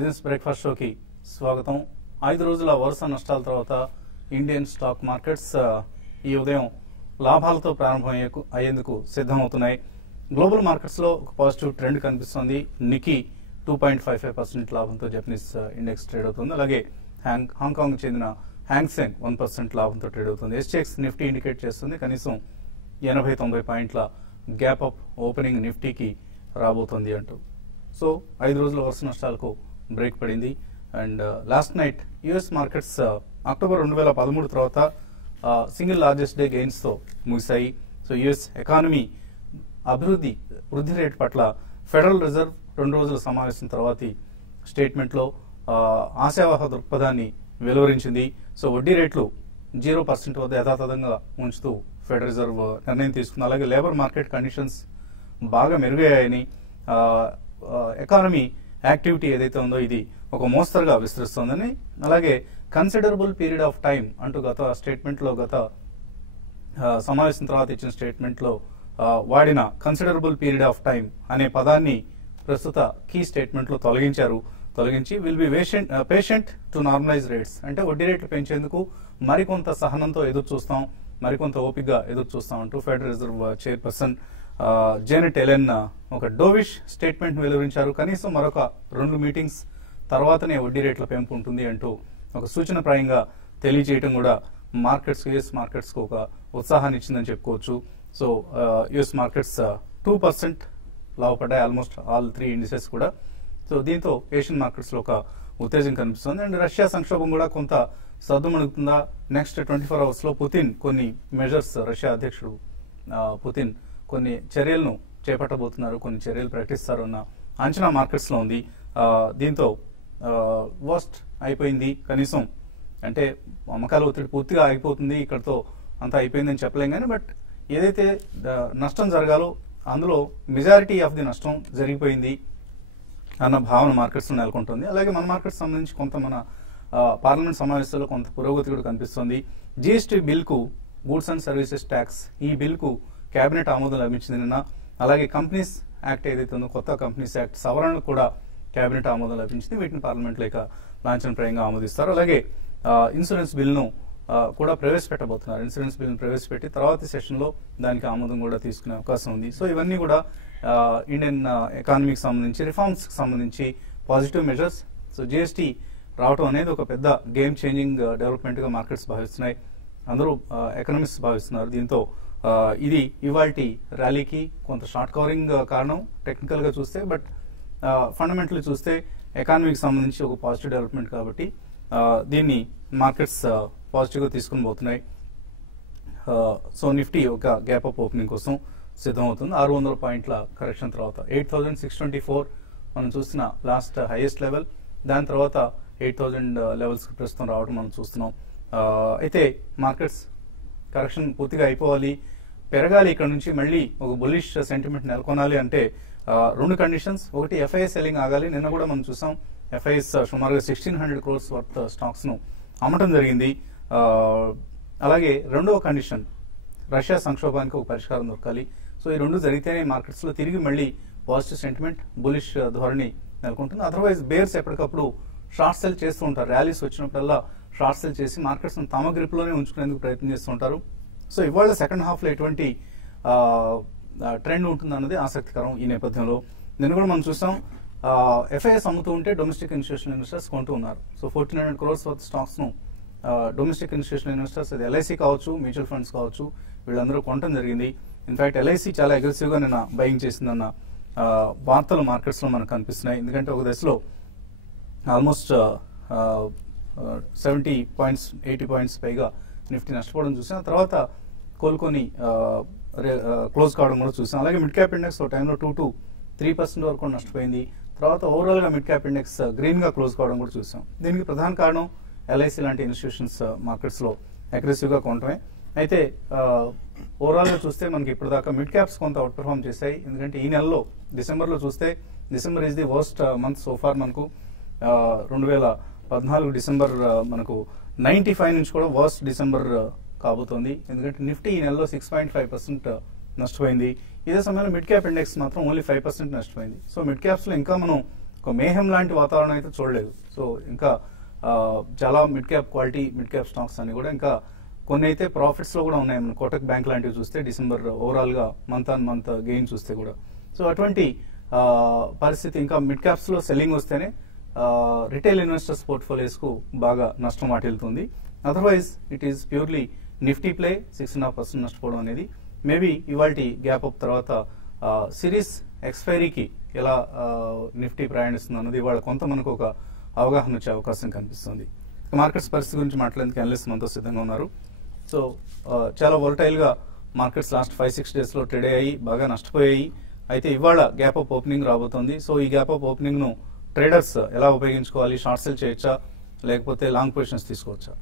Business breakfast షోకి స్వాగతం. 5 రోజుల వరుస నష్టాల తర్వాత ఇండియన్ స్టాక్ మార్కెట్స్ ఈ ఉదయం లాభాలతో ప్రారంభం అయ్యేందుకు సిద్ధమవుతున్నాయి. గ్లోబల్ మార్కెట్స్ లో ఒక పాజిటివ్ ట్రెండ్ కనిపిస్తోంది. నికీ 2.55% లాభంతో జపనీస్ ఇండెక్స్ ట్రేడ్ అవుతుంది. అలాగే హాంకాంగ్ చెందిన హ్యాంగ్సెంగ్ 1% లాభంతో ట్రేడ్ అవుతుంది. ఎస్టీఎక్స్ నిఫ్టీ ఇండికేట్ చేస్తుంది కనీసం 80-90 పాయింట్ల గ్యాప్ అప్ ఓపెనింగ్ నిఫ్టీకి రాబోతోంది అంటూ. సో 5 రోజుల వరుస నష్టాలకు బ్రేక్ పడింది. And last night US markets October 2013 తర్వాత సింగిల్ లార్జెస్ట్ డే గెయిన్స్ తో ముగిశాయి. సో యుఎస్ ఎకానమీ వృద్ధి రేటు పట్ల ఫెడరల్ రిజర్వ్ 2 రోజుల సమావేశం తర్వాతి స్టేట్మెంట్ లో ఆశావాహ దృక్పథాన్ని వెలువరించింది. సో వడ్డీ రేట్లు 0% వద్ద యథాతథంగా ఉంచుతూ ఫెడరల్ రిజర్వ్ నిర్ణయం తీసుకుంది. అలాగే లేబర్ మార్కెట్ కండిషన్స్ బాగా మెరుగయ్యాయని, ఎకానమీ యాక్టివిటీ ఏదైతే ఉందో ఇది ఒక మోస్తరుగా విస్తరిస్తోందని, అలాగే కన్సిడరబుల్ పీరియడ్ ఆఫ్ టైం అంటూ గత స్టేట్మెంట్ లో సమావేశం తర్వాత ఇచ్చిన స్టేట్మెంట్ లో వాడిన కన్సిడరబుల్ పీరియడ్ ఆఫ్ టైం అనే పదాన్ని ప్రస్తుత కీ స్టేట్మెంట్ లో తొలగించి will be patient to normalise rates అంటే వడ్డీ రేట్లు పెంచేందుకు మరికొంత సహనంతో ఎదురు చూస్తాం, మరికొంత ఓపికగా ఎదురు చూస్తాం అంటూ federal reserve chairperson Janet Ellen ఒక డోవిష్ స్టేట్మెంట్ వెలువరించారు. కనీసం మరొక 2 మీటింగ్స్ తర్వాతనే వడ్డీ రేట్ల పెంపు ఉంటుంది అంటూ ఒక సూచనప్రాయంగా తెలియజేయడం కూడా యుఎస్ మార్కెట్స్ కు ఒక ఉత్సాహాన్ని ఇచ్చిందని చెప్పుకోవచ్చు. సో యుఎస్ మార్కెట్స్ 2% లాభపడ్డాయి, ఆల్మోస్ట్ ఆల్ 3 ఇండిసెస్ కూడా. సో దీంతో ఏషియన్ మార్కెట్స్ లో ఒక ఉత్తేజం కనిపిస్తుంది. అండ్ రష్యా సంక్షోభం కూడా కొంత సద్దుమణుగుతుందా, నెక్స్ట్ 24 అవర్స్ లో పుతిన్ కొన్ని మెజర్స్, రష్యా అధ్యక్షుడు పుతిన్ కొన్ని చర్యలను చేపట్టబోతున్నారు, కొన్ని చర్యలు ప్రకటిస్తారు అన్న అంచనా మార్కెట్స్ లో ఉంది. దీంతో వర్స్ట్ అయిపోయింది, కనీసం అంటే అమ్మకాల ఒత్తిడి పూర్తిగా ఆగిపోతుంది, ఇక్కడతో అంతా అయిపోయిందని చెప్పలేం కానీ, బట్ ఏదైతే నష్టం జరగాలో అందులో మెజారిటీ ఆఫ్ ది నష్టం జరిగిపోయింది అన్న భావన మార్కెట్స్ లో నెలకొంటుంది. అలాగే మన మార్కెట్స్ సంబంధించి కొంత మన పార్లమెంట్ సమావేశాల్లో కొంత పురోగతి కూడా కనిపిస్తుంది. జిఎస్టీ బిల్ కు, గూడ్స్ అండ్ సర్వీసెస్ ట్యాక్స్, ఈ బిల్ కు కేబినెట్ ఆమోదం లభించింది నిన్న. అలాగే కంపెనీస్ యాక్ట్ ఏదైతే ఉందో, కొత్త కంపెనీస్ యాక్ట్ సవరణకు కూడా కేబినెట్ ఆమోదం లభించింది. వీటిని పార్లమెంట్ లో లాంఛనప్రాయంగా ఆమోదిస్తారు. అలాగే ఇన్సూరెన్స్ బిల్ ను కూడా ప్రవేశపెట్టబోతున్నారు. ఇన్సూరెన్స్ బిల్ ను ప్రవేశపెట్టి తర్వాతి సెషన్ లో దానికి ఆమోదం కూడా తీసుకునే అవకాశం ఉంది. సో ఇవన్నీ కూడా ఇండియన్ ఎకానమీకి సంబంధించి, రిఫార్మ్స్ కి సంబంధించి పాజిటివ్ మెజర్స్. సో జిఎస్టీ రావడం అనేది ఒక పెద్ద గేమ్ చేంజింగ్ డెవలప్మెంట్ గా మార్కెట్స్ భావిస్తున్నాయి, అందరూ ఎకనామిక్స్ భావిస్తున్నారు. దీంతో ఇది ఇవాల్టి ర్యాలీకి కొంత షార్ట్ కవరింగ్ కారణం టెక్నికల్ గా చూస్తే, బట్ ఫండమెంటల్ చూస్తే ఎకానమీకి సంబంధించి ఒక పాజిటివ్ డెవలప్మెంట్ కాబట్టి దీన్ని మార్కెట్స్ పాజిటివ్ గా తీసుకుని పోతున్నాయి. సో నిఫ్టీ ఒక గ్యాప్ అప్ ఓపెనింగ్ కోసం సిద్ధమవుతుంది. 600 పాయింట్ల కరెక్షన్ తర్వాత 8624 మనం చూసిన లాస్ట్ హైయెస్ట్ లెవెల్. దాని తర్వాత 8000 లెవెల్స్ ప్రస్తుతం రావడం మనం చూస్తున్నాం. అయితే మార్కెట్స్ కరెక్షన్ పూర్తిగా అయిపోవాలి, పెరగాలి, ఇక్కడ నుంచి మళ్ళీ ఒక బుల్లిష్ సెంటిమెంట్ నెలకొనాలి అంటే 2 కండిషన్స్. ఒకటి ఎఫ్ఐఎస్ సెల్లింగ్ ఆగాలి. నిన్న కూడా మనం చూసాం ఎఫ్ఐఎస్ సుమారుగా 1600 crores వర్త్ స్టాక్స్ ను అమ్మటం జరిగింది. అలాగే రెండవ కండిషన్ రష్యా సంక్షోభానికి ఒక పరిష్కారం దొరకాలి. సో ఈ 2 జరిగితేనే మార్కెట్స్ లో తిరిగి మళ్ళీ పాజిటివ్ సెంటిమెంట్, బులిష్ ధోరణి నెలకొంటుంది. అదర్వైజ్ బేర్స్ ఎప్పటికప్పుడు షార్ట్ సెల్ చేస్తూ ఉంటారు. ర్యాలీస్ వచ్చినప్పుడల్లా షార్ట్ సెల్ చేసి మార్కెట్స్ తమ గ్రిప్ లోనే ఉంచుకునేందుకు ప్రయత్నం చేస్తుంటారు. సో ఇవాళ సెకండ్ హాఫ్ లో ఎటువంటి ట్రెండ్ ఉంటుంది అన్నది ఆసక్తికరం. ఈ నేపథ్యంలో నిన్న కూడా మనం చూసాం ఎఫ్ఐఎస్ అమ్ముతూ ఉంటే డొమెస్టిక్ ఇన్స్టిట్యూషనల్ ఇన్వెస్టర్స్ కొంటూ ఉన్నారు. సో 1400 crores వర్త్ స్టాక్స్ ను డొమెస్టిక్ ఇన్స్టిట్యూషనల్ ఇన్వెస్టర్స్, అది ఎల్ఐసి కావచ్చు, మ్యూచువల్ ఫండ్స్ కావచ్చు, వీళ్ళందరూ కొనడం జరిగింది. ఇన్ఫాక్ట్ ఎల్ఐసి చాలా అగ్రెసివ్ గా నిన్న బయింగ్ చేసిందన్న వార్తలు మార్కెట్స్ లో మనకు కనిపిస్తున్నాయి. ఎందుకంటే ఒక దశలో ఆల్మోస్ట్ 70 పాయింట్స్ 80 పాయింట్స్ పైగా నిఫ్టీ నష్టపోవడం చూసాం. తర్వాత కోలుకొని క్లోజ్ కావడం కూడా చూసాం. అలాగే మిడ్ క్యాప్ ఇండెక్స్ ఒక టైంలో 2 to 3% వరకు నష్టపోయింది. తర్వాత ఓవరాల్ గా మిడ్ క్యాప్ ఇండెక్స్ గ్రీన్ గా క్లోజ్ కావడం కూడా చూసాం. దీనికి ప్రధాన కారణం ఎల్ఐసి లాంటి ఇన్స్టిట్యూషన్స్ మార్కెట్స్ లో అగ్రెసివ్ గా కొనటమే. అయితే ఓవరాల్ గా చూస్తే మనకి ఇప్పటిదాకా మిడ్ క్యాప్స్ కొంత అవుట్ పెర్ఫార్మ్ చేశాయి. ఎందుకంటే ఈ నెలలో డిసెంబర్ లో చూస్తే December is the worst month so far. మనకు 2014 డిసెంబర్ మనకు 95 నుంచి కూడా వర్స్ట్ డిసెంబర్ కాబోతోంది. ఎందుకంటే నిఫ్టీ ఈ నెలలో 6.5% నష్టపోయింది. ఇదే సమయంలో మిడ్ క్యాప్ ఇండెక్స్ మాత్రం ఓన్లీ 5% నష్టపోయింది. సో మిడ్ క్యాప్స్ లో ఇంకా మనం ఒక మేహం లాంటి వాతావరణం అయితే చూడలేదు. సో ఇంకా చాలా మిడ్ క్యాప్ స్టాక్స్ అన్ని కూడా ఇంకా కొన్ని అయితే ప్రాఫిట్స్ లో కూడా ఉన్నాయి. మన కోటక్ బ్యాంక్ లాంటివి చూస్తే డిసెంబర్ ఓవరాల్ గా మంత్ ఆన్ మంత్ గెయిన్ చూస్తే కూడా. సో అటువంటి పరిస్థితి ఇంకా మిడ్ క్యాప్స్ లో సెల్లింగ్ వస్తేనే రిటైల్ ఇన్వెస్టర్స్ పోర్ట్ఫోలియోస్ కు బాగా నష్టం వాటిల్తుంది. Otherwise it is purely Nifty play 6.5% నష్టపోవడం అనేది మేబీ ఇవాళ గ్యాప్ అప్ తర్వాత సిరీస్ ఎక్స్పైరీకి ఎలా నిఫ్టీ ప్రయాణిస్తుంది అన్నది ఇవాళ కొంత మనకు ఒక అవగాహన వచ్చే అవకాశం కనిపిస్తుంది. మార్కెట్స్ పరిస్థితి గురించి మాట్లాడేందుకు అనలిస్ట్ మనతో సిద్ధంగా ఉన్నారు. సో చాలా వోలటైల్ గా మార్కెట్స్ లాస్ట్ 5-6 డేస్ లో ట్రేడ్ అయ్యి బాగా నష్టపోయాయి. అయితే ఇవాళ గ్యాప్ అప్ ఓపెనింగ్ రాబోతోంది. సో ఈ గ్యాప్ అప్ ఓపెనింగ్ ను ట్రేడర్స్ ఎలా ఉపయోగించుకోవాలి? షార్ట్ సెల్ చేయొచ్చా లేకపోతే లాంగ్ పొజిషన్స్ తీసుకోవచ్చా?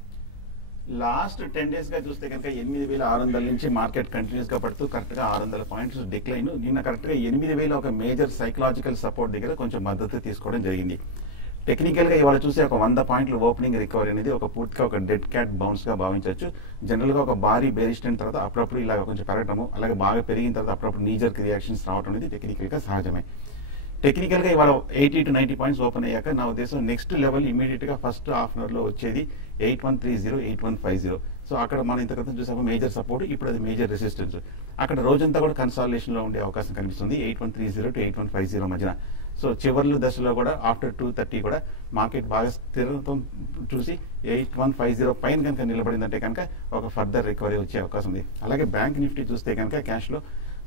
లాస్ట్ 10 డేస్ గా చూస్తే కనుక 8,600 నుంచి మార్కెట్ కంటిన్యూస్ గా పడుతూ కరెక్ట్ గా 600 పాయింట్స్ డిక్లైన్. నిన్న కరెక్ట్ గా 8,000 ఒక మేజర్ సైకలాజికల్ సపోర్ట్ దగ్గర కొంచెం మద్దతు తీసుకోవడం జరిగింది. టెక్నికల్ గా ఇవాళ చూసే ఒక 100 పాయింట్లు ఓపెనింగ్ రికవరీ అనేది ఒక పూర్తిగా ఒక డెడ్ క్యాట్ బౌన్స్ గా భావించవచ్చు. జనరల్ గా ఒక భారీ బేరిష్ ట్రెండ్ తర్వాత అప్పుడప్పుడు ఇలా కొంచెం పెరగడము, అలాగే బాగా పెరిగిన తర్వాత అప్పుడప్పుడు నీజర్ రియాక్షన్స్ రావడం అనేది టెక్నికల్ గా సహజమే. టెక్నికల్ గా ఇవాళ 80 to 90 పాయింట్స్ ఓపెన్ అయ్యాక నా ఉద్దేశం నెక్స్ట్ లెవెల్ ఇమీడియట్ గా ఫస్ట్ హాఫ్ అన్ అవర్ లో వచ్చేది 8130, 8150. సో అక్కడ మనం ఇంత క్రితం చూసాము మేజర్ సపోర్ట్, ఇప్పుడు అది మేజర్ రెసిస్టెన్స్. అక్కడ రోజంతా కూడా కన్సాలిడేషన్ లో ఉండే అవకాశం కనిపిస్తుంది 8130 to 8150 మధ్యన. సో చివర్ల దశలో కూడా ఆఫ్టర్ 2:30 కూడా మార్కెట్ బాగా స్థిరత్వం చూసి 8150 పైన కనుక నిలబడిందంటే కనుక ఒక ఫర్దర్ రికవరీ వచ్చే అవకాశం ఉంది. అలాగే బ్యాంక్ నిఫ్టీ చూస్తే కనుక క్యాష్ లో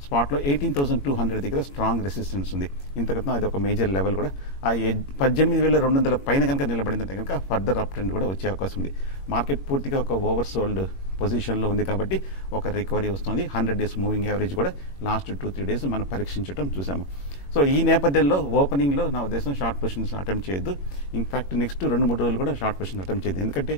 స్పాట్ లో 18,200 దగ్గర స్ట్రాంగ్ రెసిస్టెన్స్ ఉంది. ఇంతకన్నా అది ఒక మేజర్ లెవెల్ కూడా. ఆ 18,200 పైన కనుక నిలబడిందంటే కనుక ఫర్దర్ అప్ ట్రెండ్ కూడా వచ్చే అవకాశం ఉంది. మార్కెట్ పూర్తిగా ఒక ఓవర్ సోల్డ్ పొజిషన్ లో ఉంది కాబట్టి ఒక రికవరీ వస్తుంది. 100 డేస్ మూవింగ్ యావరేజ్ కూడా లాస్ట్ 2-3 డేస్ మనం పరీక్షించడం చూసాము. సో ఈ నేపథ్యంలో ఓపెనింగ్ లో నా ఉద్దేశం షార్ట్ పొజిషన్స్ అటెంప్ట్ చేయొద్దు. ఇన్ఫాక్ట్ నెక్స్ట్ 2-3 రోజులు కూడా షార్ట్ పొజిషన్ అటెంప్ట్ చేయదు. ఎందుకంటే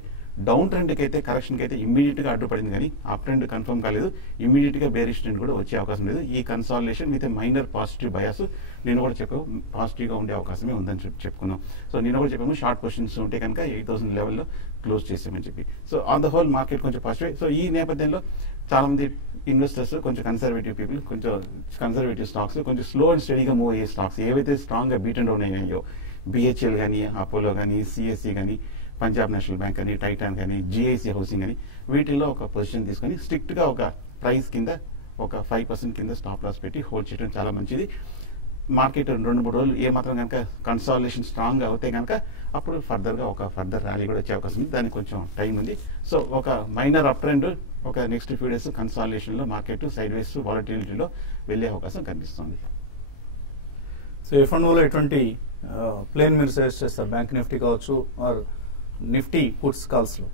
డౌన్ ట్రెండ్ కి అయితే కరెక్షన్ కి అయితే ఇమీడియట్ గా అడ్డుపడింది, కానీ అప్ ట్రెండ్ కన్ఫర్మ్ కాలేదు. ఇమీడియట్ గా బేరిష్ ట్రెండ్ కూడా వచ్చే అవకాశం లేదు. ఈ consolidation with minor positive bias నేను కూడా చెప్పాము పాజిటివ్ గా ఉండే అవకాశమే ఉందని చెప్పుకున్నాం. సో నేను కూడా చెప్పాము షార్ట్ పొజిషన్స్ ఉంటే కనుక 8,000 లెవెల్లో క్లోజ్ చేసామని చెప్పి. So on the whole market కొంచెం పాజిటివ్. సో ఈ నేపథ్యంలో చాలా మంది ఇన్వెస్టర్స్ కొంచెం కన్సర్వేటివ్ పీపుల్ కొంచెం కన్సర్వేటివ్ స్టాక్స్ కొంచెం స్లో అండ్ స్టడీగా మూవ్ అయ్యే స్టాక్స్ ఏవైతే స్ట్రాంగ్ గా బీట్ అండ్ డౌన్ అయ్యాయో బిహెచ్ఎల్ కానీ, అపోలో కానీ, సిఎస్సి కానీ, పంజాబ్ నేషనల్ బ్యాంక్ కానీ, టైటాన్ కానీ, జిఐసి హౌసింగ్ కానీ వీటిల్లో ఒక పొజిషన్ తీసుకొని స్ట్రిక్ట్ గా ఒక ప్రైస్ కింద ఒక 5% కింద స్టాప్ లాస్ పెట్టి హోల్డ్ చేయడం చాలా మంచిది. మార్కెట్ 2-3 రోజులు ఏమాత్రం కనుక కన్సాలిడేషన్ స్ట్రాంగ్ గా అవుతే కనుక అప్పుడు ఫర్దర్ గా ఒక ఫర్దర్ ర్యాలీ కూడా వచ్చే అవకాశం ఉంది. దానికి కొంచెం టైం ఉంది. సో ఒక మైనర్ అప్ ట్రెండ్ ఒక నెక్స్ట్ ఫ్యూ డేస్ కన్సాలిడేషన్ లో మార్కెట్ సైడ్ వేస్ వాలటిలిటీలో వెళ్లే అవకాశం కనిపిస్తుంది. సో ఎఫ్ఎండ్ఓ లో ఎటువంటి ప్లేన్ మీరు సజెస్ట్ చేస్తారు? బ్యాంక్ నిఫ్టీ కావచ్చు ఆర్ నిఫ్టీ పుట్స్ కాల్స్ లో?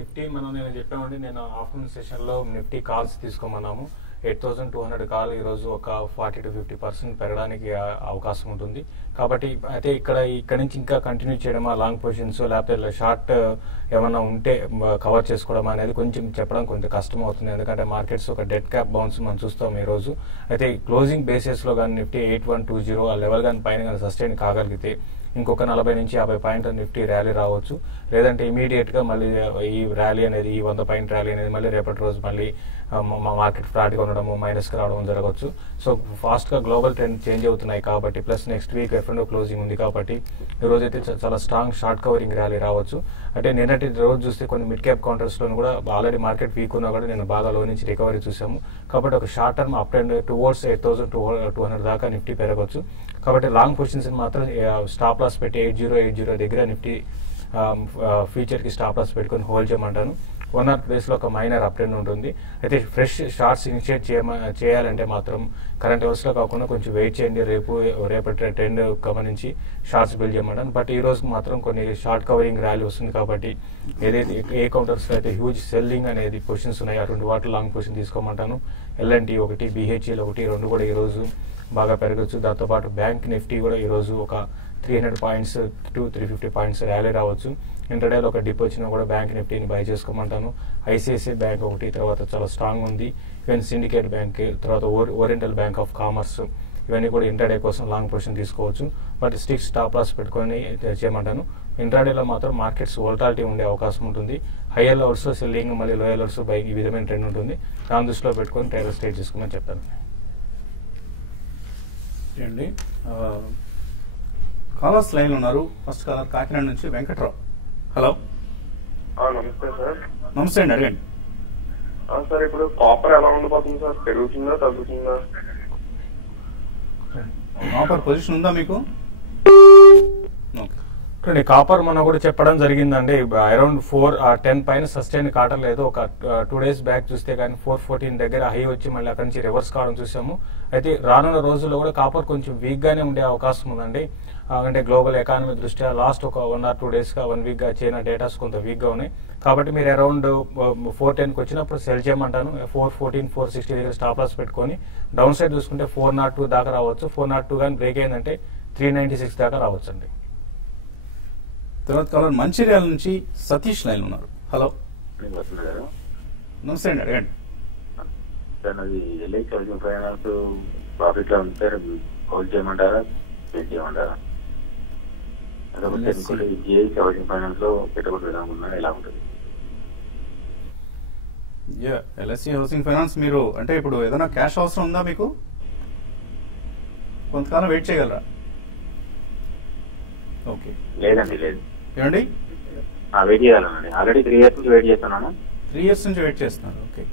నిఫ్టీ నేను చెప్పామండి, నేను ఆఫ్టర్నూన్ సెషన్ లో నిఫ్టీ కాల్స్ తీసుకోమన్నాము. 8,200 కాల్ ఈ రోజు ఒక 40 to 50% పెరగడానికి అవకాశం ఉంటుంది. కాబట్టి అయితే ఇక్కడ నుంచి ఇంకా కంటిన్యూ చేయడం లాంగ్ పొజిషన్స్ లేకపోతే షార్ట్ ఏమన్నా ఉంటే కవర్ చేసుకోవడం అనేది కొంచెం చెప్పడం కొంచెం కష్టం అవుతుంది. ఎందుకంటే మార్కెట్స్ ఒక డెడ్ క్యాప్ బౌన్స్ మనం చూస్తాం ఈ రోజు. అయితే క్లోజింగ్ బేసిస్ లో కానీ నిఫ్టీ 8120 ఆ లెవెల్ కానీ పైన కానీ సస్టైన్ కాగలిగితే ఇంకొక 40 నుంచి 50 పాయింట్ల నిఫ్టీ ర్యాలీ రావచ్చు. లేదంటే ఇమీడియట్ గా మళ్ళీ ఈ ర్యాలీ అనేది ఈ 100 పాయింట్ ర్యాలీ అనేది మళ్ళీ రేపటి రోజు మళ్ళీ మార్కెట్ ఫ్లాట్ గా ఉండడము మైనస్ కి రావడం జరగవచ్చు. సో ఫాస్ట్ గా గ్లోబల్ ట్రెండ్ చేంజ్ అవుతున్నాయి కాబట్టి ప్లస్ నెక్స్ట్ వీక్ ఎఫ్ఎండ్ఓ క్లోజింగ్ ఉంది కాబట్టి ఈ రోజు అయితే చాలా స్ట్రాంగ్ షార్ట్ కవరింగ్ ర్యాలీ రావచ్చు. అంటే నిన్నటి రోజు చూస్తే కొన్ని మిడ్ క్యాప్ కౌంటర్స్ లో కూడా ఆల్రెడీ మార్కెట్ వీక్ ఉన్నా కూడా నేను బాగా లో నుంచి రికవరీ చూసాము. కాబట్టి ఒక short term up trend towards 8,200 దాకా నిఫ్టీ పెరగవచ్చు. కాబట్టి లాంగ్ పొజిషన్స్ మాత్రం స్టాప్ లాస్ పెట్టి 8080 దగ్గర నిఫ్టీ ఫ్యూచర్ కి స్టాప్ లాస్ పెట్టుకుని హోల్డ్ చేయమంటాను. 1 or 2 days లో ఒక మైనర్ అప్ ట్రెండ్ ఉంటుంది. అయితే ఫ్రెష్ షార్ట్స్ ఇనిషియేట్ చేయాలంటే మాత్రం కరెంట్ అవర్స్ లో కాకుండా కొంచెం వెయిట్ చేయండి. రేపటి ట్రెండ్ గమనించి షార్ట్స్ బిల్డ్ చేయమంటాను. బట్ ఈ రోజు మాత్రం కొన్ని షార్ట్ కవరింగ్ ర్యాలీ వస్తుంది కాబట్టి ఏదైతే ఏ కౌంటర్స్ లో అయితే హ్యూజ్ సెల్లింగ్ అనేది పొజిషన్స్ ఉన్నాయి అటువంటి వాటి లాంగ్ పొజిషన్ తీసుకోమంటాను. ఎల్ఎన్టీ ఒకటి, బిహెచ్ఎల్ ఒకటి, రెండు కూడా ఈ రోజు బాగా పెరగచ్చు. దాంతోపాటు బ్యాంక్ నిఫ్టీ కూడా ఈ రోజు ఒక 300 పాయింట్స్ to 350 పాయింట్స్ ర్యాలీ రావచ్చు. ఇంటర్డేలో ఒక డిప్ వచ్చినా కూడా బ్యాంక్ నిఫ్టీని బై చేసుకోమంటాను. ఐసిఐసిఐ బ్యాంక్ ఒకటి తర్వాత చాలా స్ట్రాంగ్ ఉంది. ఈవెన్ సిండికేట్ బ్యాంక్ తర్వాత ఓరియంటల్ బ్యాంక్ ఆఫ్ కామర్స్ ఇవన్నీ కూడా ఇంటర్డే కోసం లాంగ్ పొజిషన్ తీసుకోవచ్చు. బట్ స్టిక్ స్టాప్ లాస్ పెట్టుకొని చేయమంటాను. ఇంట్రాడేలో మాత్రం మార్కెట్స్ వోల్టాలిటీ ఉండే అవకాశం ఉంటుంది. హైయర్ లెవెల్స్ లో సెల్లింగ్ మళ్ళీ లోయర్ లెవెల్స్ బై ఈ విధమైన ట్రెండ్ ఉంటుంది. దాని దృష్టిలో పెట్టుకొని ట్రేడర్ స్టే చేసుకోమని చెప్తాను. కాలర్స్ లైన్ ఉన్నారు. ఫస్ట్ కాలర్ కాకినాడ నుంచి వెంకట్రావు. హలో. నమస్తే సార్. నమస్తే అండి, అడగండి. సార్ ఇప్పుడు కాపర్ ఎలా ఉండిపోతుంది సార్, పెరుగుతుందా తగ్గుతుందా? కాపర్ పొజిషన్ ఉందా మీకు? కాపర్ మనం కూడా చెప్పడం జరిగిందండి. అరౌండ్ 410 పైన సస్టైన్ కావడం లేదు. ఒక 2 days బ్యాక్ చూస్తే కానీ 414 దగ్గర హై వచ్చి మళ్ళీ అక్కడి నుంచి రివర్స్ కావడం చూసాము. అయితే రానున్న రోజుల్లో కూడా కాపర్ కొంచెం వీక్ గానే ఉండే అవకాశం ఉందండి. అంటే గ్లోబల్ ఎకానమీ దృష్ట్యా లాస్ట్ ఒక 1 or 2 days గా 1 week గా చైనా డేటాస్ కొంత వీక్ గా ఉన్నాయి. కాబట్టి మీరు అరౌండ్ 410కి వచ్చినప్పుడు సెల్ చేయమంటాను. 414, 460 దగ్గర స్టాప్ లాస్ పెట్టుకొని డౌన్ సైడ్ చూసుకుంటే 402 దాకా రావచ్చు. 402 కానీ బ్రేక్ అయిందంటే 396 దాకా రావచ్చు అండి. తర్వాత కాలర్ మంచిర్యాల నుంచి సతీష్ లైన్ ఉన్నారు. హలో. నమస్తే అండి, అడగండి. సార్ అది ఎల్ఐసి హౌసింగ్ ఫైనాన్స్ ప్రాఫిట్ లో ఉంది సార్, హోల్డ్ చేయమంటారా వెయిట్ చేయమంటారా? అదొకటి ఇంకోటి జిఐసి హౌసింగ్ ఫైనాన్స్ లో పెట్టుబడి పెడదామన్నా ఎలా ఉంటుంది? ఎల్ఐసి హౌసింగ్ ఫైనాన్స్ మీరు అంటే ఇప్పుడు ఏదైనా క్యాష్ అవసరం ఉందా మీకు? కొంతకాలం వెయిట్ చేయగలరా? ఓకే. లేదండి, లేదు. ఏమండి? వెయిట్ చేయాలండి. ఆల్రెడీ 3 years నుంచి వెయిట్ చేస్తున్నాను. 3 years నుంచి వెయిట్ చేస్తున్నారు. ఓకే.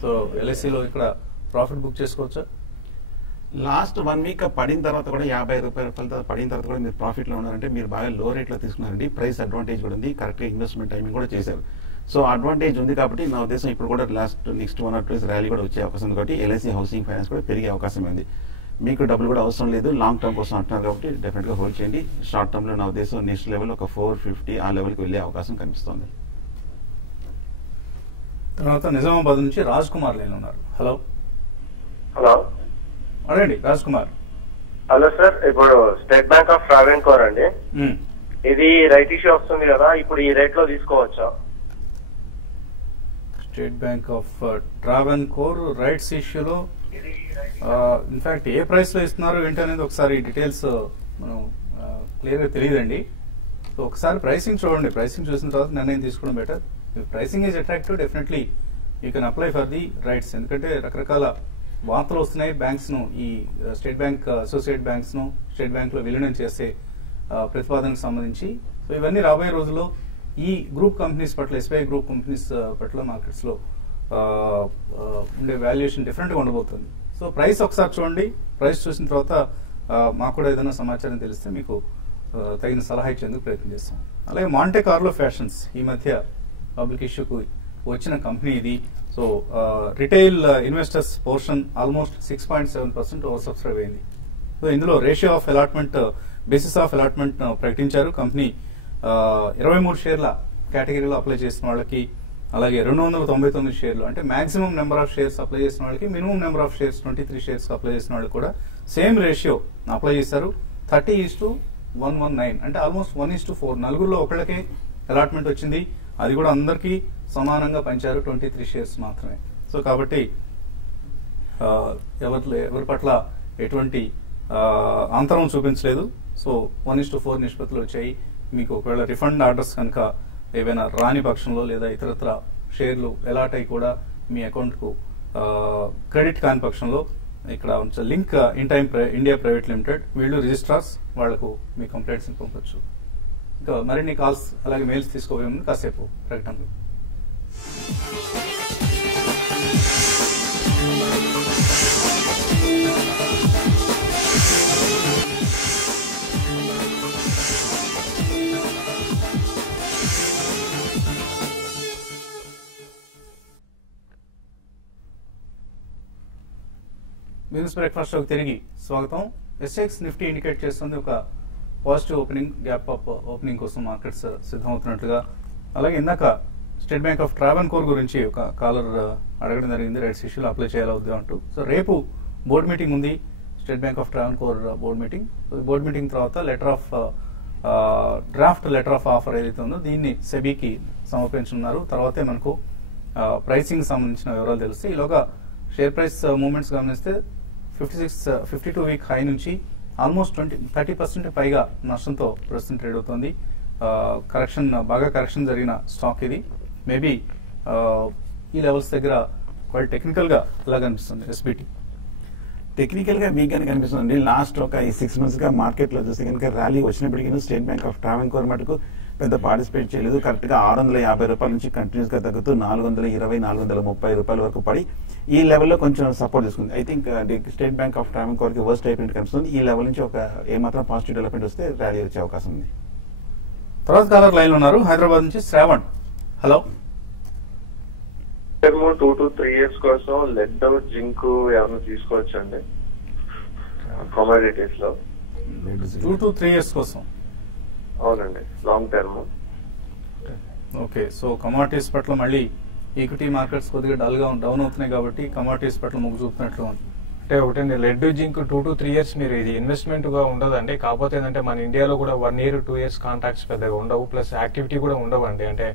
సో ఎల్ఐసిలో ఇక్కడ ప్రాఫిట్ బుక్ చేసుకోవచ్చా? లాస్ట్ 1 week పడిన తర్వాత కూడా 50 రూపాయల పడిన తర్వాత కూడా మీరు ప్రాఫిట్ లో ఉన్నారంటే మీరు బాగా లో రేట్ లో తీసుకున్నారండి. ప్రైస్ అడ్వాంటేజ్ కూడా ఉంది, కరెక్ట్ గా ఇన్వెస్ట్మెంట్ టైమింగ్ కూడా చేశారు. సో అడ్వాంటేజ్ ఉంది కాబట్టి నా ఉద్దేశం ఇప్పుడు కూడా నెక్స్ట్ 1 or 2 days ర్యాలీ కూడా వచ్చే అవకాశం ఉంది. కాబట్టి ఎల్ఐసి హౌసింగ్ ఫైనాన్స్ కూడా పెరిగే అవకాశం ఉంది. మీకు డబ్బులు కూడా అవసరం లేదు, లాంగ్ టర్మ్ కోసం అంటున్నారు కాబట్టి డెఫినెట్ గా హోల్డ్ చేయండి. షార్ట్ టర్మ్ లో నా ఉద్దేశం నెక్స్ట్ లెవెల్ ఒక 450 ఆ లెవెల్కి వెళ్ళే అవకాశం కనిపిస్తోంది. తర్వాత నిజామాబాద్ నుంచి రాజ్ కుమార్ లైన్ ఉన్నారు. హలో. హలో, అడగండి రాజ్ కుమార్. Hello sir. ఇప్పుడు స్టేట్ బ్యాంక్ ఆఫ్ ట్రావెన్కోర్ అండి, ఇది రైట్ ఇష్యూ వస్తుంది కదా, ఇప్పుడు ఈ రేట్ లో తీసుకోవచ్చా? State Bank of Travancore rights ఇష్యూలో ఇన్ఫాక్ట్ ఏ ప్రైస్ లో ఇస్తున్నారు ఏంటి అనేది ఒకసారి డీటెయిల్స్ మనం క్లియర్ గా తెలియదండి. సో ఒకసారి ప్రైసింగ్ చూడండి, ప్రైసింగ్ చూసిన తర్వాత నిర్ణయం తీసుకోవడం better. Pricing is attractive, definitely you can apply for the rights. ఎందుకంటే రకరకాల వార్తలు వస్తున్నాయి బ్యాంక్స్ ను, ఈ స్టేట్ బ్యాంక్ అసోసియేట్ బ్యాంక్స్ ను స్టేట్ బ్యాంక్ లో విలీనం చేసే ప్రతిపాదనకు సంబంధించి. సో ఇవన్నీ రాబోయే రోజుల్లో ఈ గ్రూప్ కంపెనీస్ పట్ల, ఎస్బీఐ గ్రూప్ కంపెనీస్ పట్ల మార్కెట్స్ లో ఉండే వాల్యుయేషన్ డిఫరెంట్ గా ఉండబోతుంది. సో ప్రైస్ ఒకసారి చూడండి, ప్రైస్ చూసిన తర్వాత మాకు కూడా ఏదైనా సమాచారం తెలిస్తే మీకు తగిన సలహా ఇచ్చేందుకు ప్రయత్నం చేస్తాం. అలాగే మాంటే కార్లో ఫ్యాషన్స్ ఈ మధ్య పబ్లిక్ ఇష్యూకు వచ్చిన కంపెనీ ఇది. So retail investors portion almost 6.7% over subscribe అయింది. సో ఇందులో ratio of allotment, basis of allotment ప్రకటించారు. కంపెనీ 23 షేర్ల కేటగిరీలో అప్లై చేసిన వాళ్ళకి, అలాగే 299 షేర్లు అంటే maximum number of shares apply చేసిన వాళ్ళకి, minimum number of shares 23 shares apply చేసిన వాళ్ళకి కూడా సేమ్ రేషియో అప్లై చేశారు. 30:119 అంటే ఆల్మోస్ట్ 1:4. నలుగురులో ఒకళ్ళకే అలాట్మెంట్ వచ్చింది. అది కూడా అందరికీ సమానంగా పంచారు, 23 షేర్స్ మాత్రమే. సో కాబట్టి ఎవరి పట్ల ఎటువంటి అంతరం చూపించలేదు. సో 1:4 నిష్పత్తులు వచ్చాయి. మీకు ఒకవేళ రిఫండ్ ఆర్డర్స్ కనుక ఏవైనా రాని పక్షంలో లేదా ఇతరత్ర షేర్లు అలాట్ అయి కూడా మీ అకౌంట్ కు క్రెడిట్ కాని పక్షంలో ఇక్కడ link in time India private limited, వీళ్ళు రిజిస్ట్రార్స్, వాళ్లకు మీ కంప్లైంట్స్ పంపొచ్చు. ఇంకా మరిన్ని కాల్స్ అలాగే మెయిల్స్ తీసుకోవే ముందు కాసేపు ప్రకటనలు. బిజినెస్ బ్రేక్ఫాస్ట్ తిరిగి స్వాగతం. ఎస్ఎక్స్ నిఫ్టీ ఇండికేట్ చేస్తుంది ఒక positive opening, gap up opening కోసం మార్కెట్స్ సిద్ధమవుతున్నట్లుగా. అలాగే ఇందాక స్టేట్ బ్యాంక్ ఆఫ్ ట్రావెన్కోర్ గురించి ఒక కాలర్ అడగడం జరిగింది, రైట్స్ ఇష్యూలో అప్లై చేయాలా వద్దు అంటూ. సో రేపు బోర్డు మీటింగ్ ఉంది, state Bank of Travancore board meeting. Board meeting తర్వాత డ్రాఫ్ట్ లెటర్ ఆఫ్ ఆఫర్ ఏదైతే ఉందో దీన్ని సెబీకి సమర్పించనున్నారు. తర్వాతే మనకు ప్రైసింగ్ సంబంధించిన వివరాలు తెలుస్తాయి. ఈలోగా షేర్ ప్రైస్ మూవ్మెంట్స్ గమనిస్తే 52 వీక్ హై నుంచి ఆల్మోస్ట్ 30% పైగా నష్టంతో ప్రస్తుతం ట్రేడ్ అవుతుంది. బాగా కరెక్షన్ జరిగిన స్టాక్ ఇది. మేబీ ఈ లెవెల్స్ దగ్గర క్వైట్ టెక్నికల్ గా ఇలా కనిపిస్తుంది ఎస్బిటి. టెక్నికల్ గా వీక్ గానే కనిపిస్తుంది. లాస్ట్ ఒక 6 months గా మార్కెట్ లో చూస్తే కనుక ర్యాలీ వచ్చినప్పటికీ స్టేట్ బ్యాంక్ ఆఫ్ ట్రావెన్కోర్ మటుకు పెద్ద పార్టిసిపేట్ చేయలేదు. కరెక్ట్ గా 650 రూపాయల నుంచి కంటిన్యూస్ గా తగ్గుతూ 420, 430 రూపాయల వరకు పడి ఈ లెవెల్లో కొంచెం సపోర్ట్ తీసుకుంది. I think state Bank of Travancore కి వర్స్ట్ అయిపోయింది కనిపిస్తుంది. ఈ లెవెల్ నుంచి ఒక ఏమాత్రం పాజిటివ్ డెవలప్మెంట్ వస్తే ర్యాలీ వచ్చే అవకాశం ఉంది. తర్వాత కాలర్ లైన్ ఉన్నారు హైదరాబాద్ నుంచి శ్రావణ్. హలో. 2 to 3 years కోసం లెడ్ జింక్ ఏమైనా తీసుకోవచ్చు అండి కమోడిటీస్ లో? 2 to 3 years కోసం. అవునండి, long term. Okay, so commodities పట్ల మళ్ళీ ఈక్విటీ మార్కెట్స్ కొద్దిగా డౌన్ అవుతున్నాయి కాబట్టి కమోడిటీస్ పట్ల మొగ్గు చూపుతున్నట్లు ఉంది. అంటే ఒకటండి, లెడ్ జింక్ 2 to 3 years మీరు ఇది ఇన్వెస్ట్మెంట్ గా ఉండదండి. కాకపోతే ఏంటంటే మన ఇండియాలో కూడా 1 year 2 years కాంట్రాక్ట్స్ పెద్దగా ఉండవు, ప్లస్ యాక్టివిటీ కూడా ఉండవండి. అంటే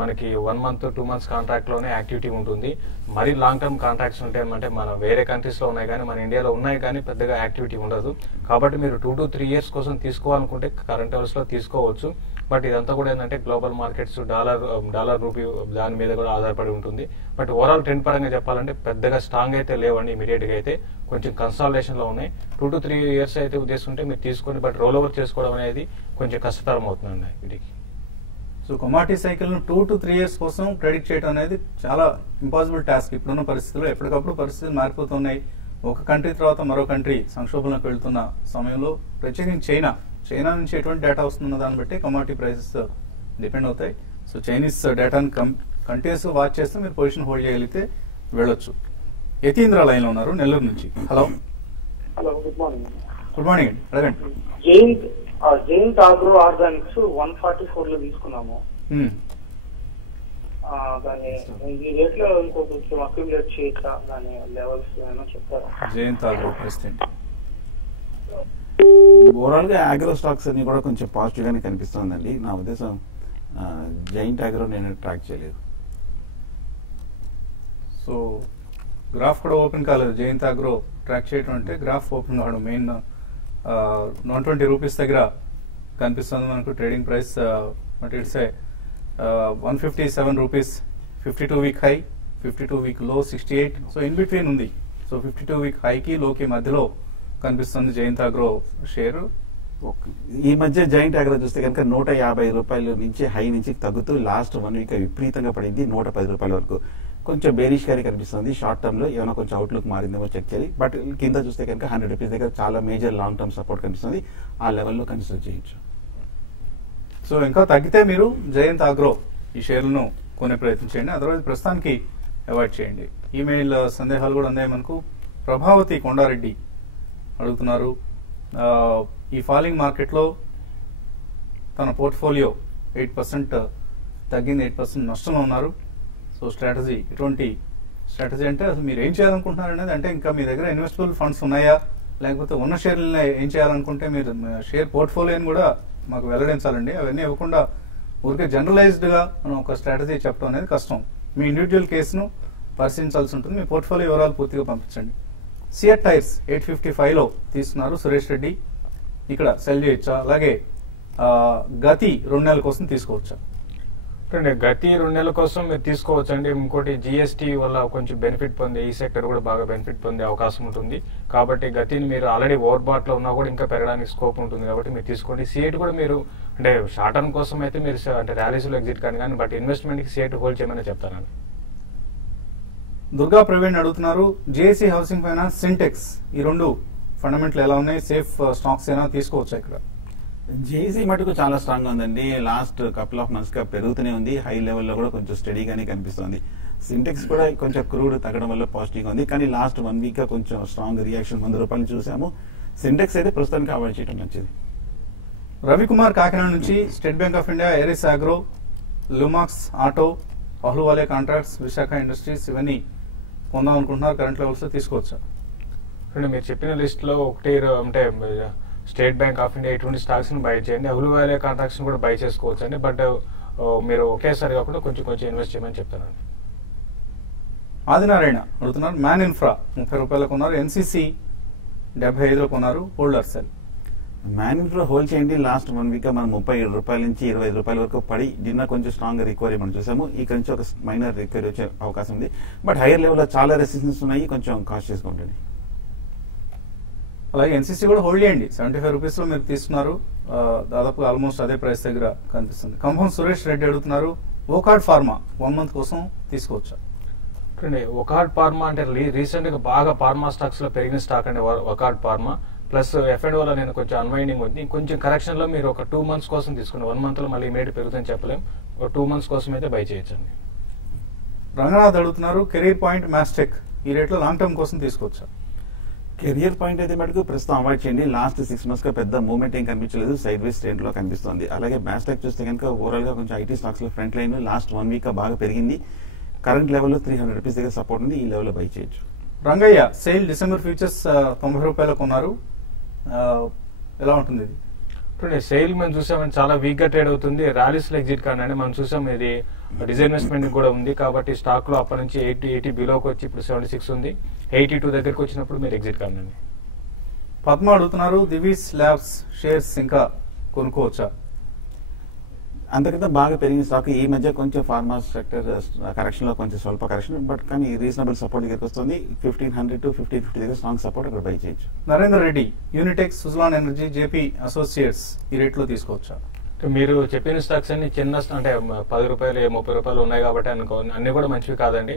మనకి 1 month 2 months కాంట్రాక్ట్ లోనే యాక్టివిటీ ఉంటుంది. మరీ లాంగ్ టర్మ్ కాంట్రాక్ట్స్ ఉంటాయి అంటే మన వేరే కంట్రీస్ లో ఉన్నాయి కానీ మన ఇండియాలో ఉన్నాయి కానీ పెద్దగా యాక్టివిటీ ఉండదు. కాబట్టి మీరు 2 to 3 years కోసం తీసుకోవాలనుకుంటే కరెంట్ లెవెల్స్ లో తీసుకోవచ్చు. బట్ ఇదంతా కూడా ఏంటంటే గ్లోబల్ మార్కెట్స్ డాలర్ రూపీ దాని మీద కూడా ఆధారపడి ఉంటుంది. బట్ ఓవరాల్ ట్రెండ్ పరంగా చెప్పాలంటే పెద్దగా స్ట్రాంగ్ అయితే లేవండి. ఇమీడియట్ గా అయితే కొంచెం కన్సాలిడేషన్ లో ఉన్నాయి. 2 to 3 years అయితే ఉద్దేశిస్తుంటే మీరు తీసుకోండి. బట్ రోల్ ఓవర్ చేసుకోవడం అనేది కొంచెం కష్టతరం అవుతుందండి వీటికి. సో కమాడిటీ సైకిల్ ను 2 to 3 years కోసం ప్రెడిక్ట్ చేయడం అనేది చాలా ఇంపాసిబుల్ టాస్క్. ఇప్పుడున్న పరిస్థితుల్లో ఎప్పటికప్పుడు పరిస్థితులు మారిపోతున్నాయి. ఒక కంట్రీ తర్వాత మరో కంట్రీ సంక్షోభంలోకి వెళ్తున్న సమయంలో ప్రత్యేకించి చైనా నుంచి ఎటువంటి డేటా వస్తుందన్న దాన్ని బట్టి కమాడిటీ ప్రైసెస్ డిపెండ్ అవుతాయి. సో చైనీస్ డేటాను కంటిన్యూస్ వాచ్ చేస్తే మీరు పొజిషన్ హోల్డ్ చేయగలిగితే వెళ్ళొచ్చు. యతీంద్ర లైన్ లో ఉన్నారు నెల్లూరు నుంచి. Hello. Hello, good morning. Good morning అండి, అడగండి. జైంట్ ఆగ్రో ఆర్గానిక్స్ 144 లో తీసుకున్నాము. దాని ఈ రేట్ లో ఇంకో కొంచెం అక్యుములేట్ చేయొచ్చా? దాని లెవెల్స్ ఏమైనా చెప్తారా? జయంత్ ఆగ్రో పరిస్థితి ఓవరాల్ గా ఆగ్రో స్టాక్స్ అన్ని కూడా కొంచెం పాజిటివ్ గానే కనిపిస్తుందండి. నా ఉద్దేశం జైంట్ ఆగ్రో నేను ట్రాక్ చేయలేదు. సో గ్రాఫ్ కూడా ఓపెన్ కాలేదు. జయంత్ ఆగ్రో ట్రాక్ చేయడం అంటే గ్రాఫ్ ఓపెన్ కావడం. మెయిన్ 120 రూపీస్ దగ్గర కనిపిస్తుంది మనకు trading price. But it's 157 rupees. 52 week high, 52 week లో 68. సో ఇన్ బిట్వీన్ ఉంది. సో 52 వీక్ హైకి లోకి మధ్యలో కనిపిస్తుంది జయంత్ ఆగ్రో షేర్. ఈ మధ్య జైంట్ ఆగ్రో చూస్తే కనుక 150 రూపాయల నుంచి హై నుంచి తగ్గుతూ లాస్ట్ 1 వీక్ విపరీతంగా పడింది 110 రూపాయల వరకు. కొంచెం బేరిష్ గానే కనిపిస్తుంది. షార్ట్ టర్మ్ లో ఏమైనా కొంచెం అవుట్లుక్ మారిందేమో చెక్ చేయాలి. బట్ కింద చూస్తే కనుక 100 రూపీస్ దగ్గర చాలా మేజర్ లాంగ్ టర్మ్ సపోర్ట్ కనిపిస్తుంది. ఆ లెవెల్లో కన్సిడర్ చేయొచ్చు. సో ఇంకా తగ్గితే మీరు జయంత్ ఆగ్రో ఈ షేర్లను కొనే ప్రయత్నం చేయండి. అదర్వైజ్ ప్రస్తుతానికి అవాయిడ్ చేయండి. ఈమెయిల్ సందేహాలు కూడా అందాయి మనకు. ప్రభావతి కొండారెడ్డి అడుగుతున్నారు, ఈ ఫాలింగ్ మార్కెట్లో తన పోర్ట్ఫోలియో 8% తగ్గింది, 8% నష్టంలో ఉన్నారు. సో స్ట్రాటజీ, ఎటువంటి స్ట్రాటజీ అంటే అసలు మీరు ఏం చేయాలనుకుంటున్నారు అనేది, అంటే ఇంకా మీ దగ్గర ఇన్వెస్టబుల్ ఫండ్స్ ఉన్నాయా, లేకపోతే ఉన్న షేర్లని ఏం చేయాలనుకుంటే మీరు షేర్ పోర్ట్ఫోలియోని కూడా మాకు వెల్లడించాలండి. అవన్నీ ఇవ్వకుండా ఊరికే జనరలైజ్డ్ గా మనం ఒక స్ట్రాటజీ చెప్పడం అనేది కష్టం. మీ ఇండివిజువల్ కేసును పరిశీలించాల్సి ఉంటుంది. మీ పోర్ట్ఫోలియో వివరాలు పూర్తిగా పంపించండి. సియట్ టైర్స్ 855 లో తీసుకున్నారు సురేష్ రెడ్డి. ఇక్కడ సెల్ చేయొచ్చా? అలాగే గతి 2 నెలల కోసం తీసుకోవచ్చా? గతి 2 నెలల కోసం మీరు తీసుకోవచ్చు అండి. ఇంకోటి జిఎస్టీ వల్ల కొంచెం బెనిఫిట్ పొందే ఈ సెక్టర్ కూడా బాగా బెనిఫిట్ పొందే అవకాశం ఉంటుంది. కాబట్టి గతిని మీరు ఆల్రెడీ ఓవర్ బాట్ లో ఉన్నా కూడా ఇంకా పెరగడానికి స్కోప్ ఉంటుంది కాబట్టి మీరు తీసుకోండి. సిఎట్ కూడా మీరు అంటే షార్ట్ టర్మ్ కోసం అయితే మీరు అంటే ర్యాలీస్ లో ఎగ్జిట్ కానీ బట్ ఇన్వెస్ట్మెంట్ కి సిఎట్ హోల్డ్ చేయమని చెప్తానండి. దుర్గా ప్రవీణ్ అడుగుతున్నారు, జేఏసీ హౌసింగ్ ఫైనాన్స్, సింటెక్స్ ఈ రెండు ఫండమెంటల్ ఎలా ఉన్నాయి? సేఫ్ స్టాక్స్ ఏమైనా తీసుకోవచ్చా? ఇక్కడ జేసీ మటుకు చాలా స్ట్రాంగ్ గా ఉందండి. లాస్ట్ కపుల్ ఆఫ్ మంత్స్ గా పెరుగుతూనే ఉంది. హై లెవెల్లో కూడా కొంచెం స్టడీగానే కనిపిస్తుంది. సింటెక్స్ కూడా కొంచెం క్రూడ్ తగ్గడం వల్ల పాజిటివ్ గా ఉంది. కానీ లాస్ట్ 1 వీక్ గా కొంచెం స్ట్రాంగ్ రియాక్షన్ 100 రూపాయలు చూసాము. సింటెక్స్ అయితే ప్రస్తుతానికి అవాయిడ్ చేయడం మంచిది. రవికుమార్ కాకినాడ నుంచి, state Bank of India, Aries agro, Lumax auto, Ahluwalia contracts, Visakha industries ఇవన్నీ కొందాం అనుకుంటున్నారు. కరెంట్ లెవెల్స్ తీసుకొచ్చా? మీరు చెప్పిన లిస్ట్ లో ఒకటి అంటే స్టేట్ బ్యాంక్ ఆఫ్ ఇండియా ఇటువంటి స్టాక్స్ ని బై చేయండి. అహ్లువాలియా కాంట్రాక్ట్స్ కూడా బై చేసుకోవచ్చు అండి. బట్ మీరు ఒకేసారి కాకుండా కొంచెం కొంచెం ఇన్వెస్ట్ చేయమని చెప్తానండి. ఆదినారాయణ అడుగుతున్నారు, మ్యాన్ ఇన్ఫ్రా 30 రూపాయలు కొన్నారు, ఎన్సీసీ 75 కొన్నారు, holder cell. Man infra hold చేయండి. లాస్ట్ 1 వీక్ గా మనం 37 రూపాయల నుంచి 25 రూపాయల వరకు పడి నిన్న కొంచెం స్ట్రాంగ్ రికవరీ మనం చూసాము. ఈ కొంచెం ఒక మైనర్ రికవరీ వచ్చే అవకాశం ఉంది. బట్ హైయర్ లెవెల్ లో చాలా రెసిస్టెన్స్ ఉన్నాయి. కొంచెం కాస్ట్ చేసుకోండి. అలాగే ఎన్సీసీ కూడా హోల్డ్ చేయండి. 75 రూపీస్లో మీరు తీసుకున్నారు, దాదాపు ఆల్మోస్ట్ అదే ప్రైస్ దగ్గర కనిపిస్తుంది. కంభం సురేష్ రెడ్డి అడుగుతున్నారు, ఓకార్డ్ ఫార్మా 1 మంత్ కోసం తీసుకోవచ్చా? ఒకార్డ్ ఫార్మా అంటే రీసెంట్ గా బాగా ఫార్మా స్టాక్స్ లో పెరిగిన స్టాక్ అండి ఒకార్డ్ ఫార్మా. ప్లస్ F&O వల్ల నేను కొంచెం అన్వైండింగ్ ఉంది. కొంచెం కరెక్షన్ లో మీరు ఒక 2 మంత్స్ కోసం తీసుకుని 1 మంత్ లో మళ్ళీ ఇమీడియట్ పెరుగుతుందని చెప్పలేం. ఒక 2 మంత్స్ కోసం అయితే బై చేయొచ్చండి. రంగనాథ్ అడుగుతున్నారు, కెరీర్ పాయింట్ మ్యాస్టెక్ ఈ రేట్లో లాంగ్ టర్మ్ కోసం తీసుకోవచ్చా? కెరియర్ పాయింట్ అయితే మటుకు ప్రస్తుతం అవాయిడ్ చేయండి. లాస్ట్ 6 months గా పెద్ద మూవ్మెంట్ ఏం కనిపించలేదు, సైడ్ వేస్ ట్రెండ్ లో కనిపిస్తుంది. అలాగే మ్యాస్టెక్ చూస్తే కనుక ఓవరాల్ గా కొంచెం ఐటీ స్టాక్స్ లో ఫ్రంట్ లైన్ లాస్ట్ 1 week బాగా పెరిగింది. కరెంట్ లెవెల్లో 300 రూపీస్ దగ్గర సపోర్ట్ ఉంది, ఈ లెవెల్లో బై చేయొచ్చు. రంగయ్య సేల్ డిసెంబర్ ఫ్యూచర్స్ 90 రూపాయలకు కొన్నారు, ఎలా ఉంటుంది ఇది? సేల్ మనం చూసామని చాలా వీక్ గా ట్రేడ్ అవుతుంది. ర్యాలీస్ లో ఎగ్జిట్ కాండి మనం చూసాం. ఇది డిజైన్వెస్ట్మెంట్ కూడా ఉంది కాబట్టి స్టాక్ లో అప్పటి నుంచి 80 బిలోకి వచ్చి ఇప్పుడు 76 ఉంది. 82 దగ్గరకు వచ్చినప్పుడు మీరు ఎగ్జిట్ కాండి. పద్మ అడుగుతున్నారు, దివీస్ ల్యాబ్స్ షేర్స్ ఇంకా కొనుక్కోవచ్చా? అంతకంటే బాగా పెరిగిన స్టాక్ ఈ మధ్య కొంచెం ఫార్మా సెక్టర్ కరెక్షన్ లో కొంచెం స్వల్ప కరెక్షన్, బట్ కానీ రీజనబుల్ సపోర్ట్ దగ్గరకు వస్తుంది. 1500 to 1550 దగ్గర స్ట్రాంగ్ సపోర్ట్ అక్కడ బై చేయొచ్చు. Narender Reddy, Unitech, Suzlon energy, JP associates ఈ రేట్ లో తీసుకోవచ్చా? మీరు చెప్పిన స్టాక్స్ అన్ని చిన్న అంటే 10 రూపాయలు 30 రూపాయలు ఉన్నాయి కాబట్టి అన్ని కూడా మంచివి కాదండి.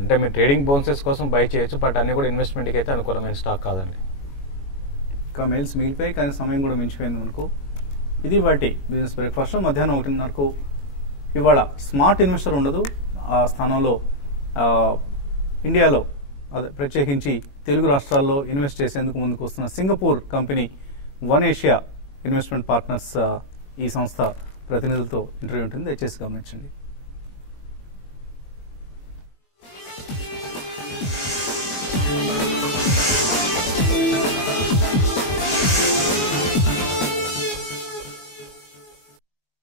అంటే మీరు ట్రేడింగ్ బోనసెస్ కోసం బై చేయొచ్చు, బట్ అన్ని కూడా ఇన్వెస్ట్మెంట్ కి అయితే అనుకూలమైన స్టాక్ కాదండి. ఇంకా మెయిల్స్ మిగిలిపోయి కానీ సమయం కూడా మించిపోయింది మనకు. ఇది వాటి బిజినెస్ బ్రేక్ఫాస్ట్. మధ్యాహ్నం 1:30కు ఇవాళ స్మార్ట్ ఇన్వెస్టర్ ఉండదు, ఆ స్థానంలో ఇండియాలో ప్రత్యేకించి తెలుగు రాష్ట్రాల్లో ఇన్వెస్ట్ చేసేందుకు ముందుకు వస్తున్న Singapore company one Asia investment partners ఈ సంస్థ ప్రతినిధులతో ఇంటర్వ్యూ ఉంటుంది, దయచేసి గమనించండి.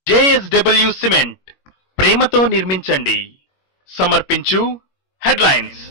JSW సిమెంట్ ప్రేమతో నిర్మించండి సమర్పించు హెడ్లైన్స్.